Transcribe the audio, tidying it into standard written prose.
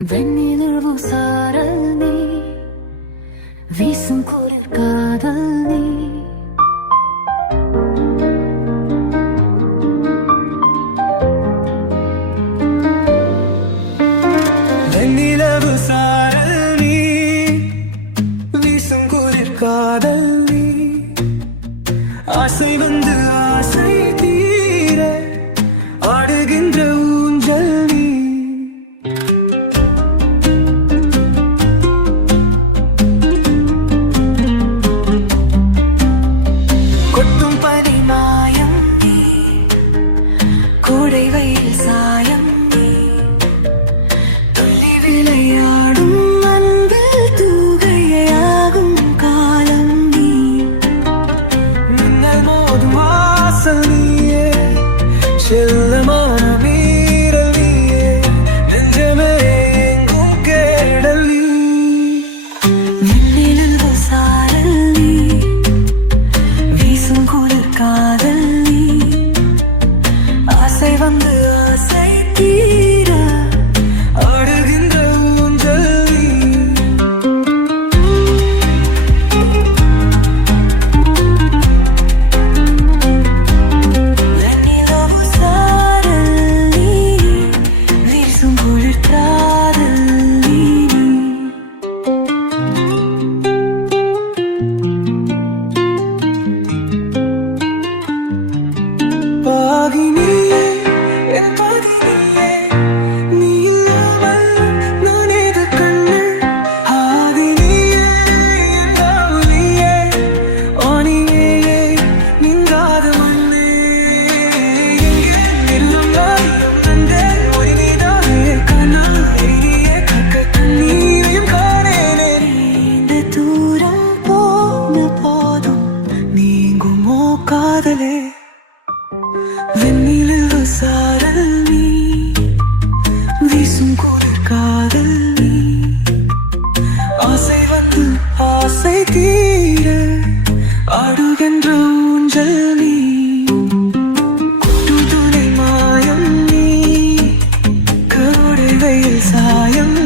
வெண்ணிலவு சாரல் நீ வீசும் குளிர் காதல் நீ வெண்ணிலவு சாரல் நீ வீசும் குளிர் காதல் நீ ஆசை வந்து ஆசை தீர ஆடுகின்ற ஊஞ்சல் நீ கொட்டும் பனிமாயம் நீ கோடை வெயில் சாயம் நீ துள்ளி விளையாடும் அன்பில் தூகையாகும் காலம் நீ மின்னல் மோதும் வாசல் நீயே செல்லமான வீரல் நீயே நெஞ்சமே எங்கும் கேடல் நீ வெண்ணிலவு சாரல் நீ வீசும் குளிர் காதல் நீ ஆசை வந்து ஆசை தீர ஆடுகின்ற ஊஞ்சல் நீ வெண்ணிலவு சாரல் நீ வீசும் குளிர் காதல் நீ பாகினியே என் பாகினியே நீ இல்லாமல் நான் ஏது கண்ணு ஆதினியே என் காவலியே ஆணியே நீங்காத மண்ணே எங்கே நில்லும் நாயும் நந்தே ஒளி நீதானே கண்ணா எரியே கக்க கண்ணீரையும் காணேனே இந்த தூரம் போன போதும் நீங்குமோ காதலே வெண்ணிலவு சாரல் நீ வீசும் குளிர் காதல் நீ ஆசை வந்து ஆசை தீர ஆடுகின்ற ஊஞ்சல் நீ கூட்டு துணை மாயம் நீ கருடை வெயில் சாயம்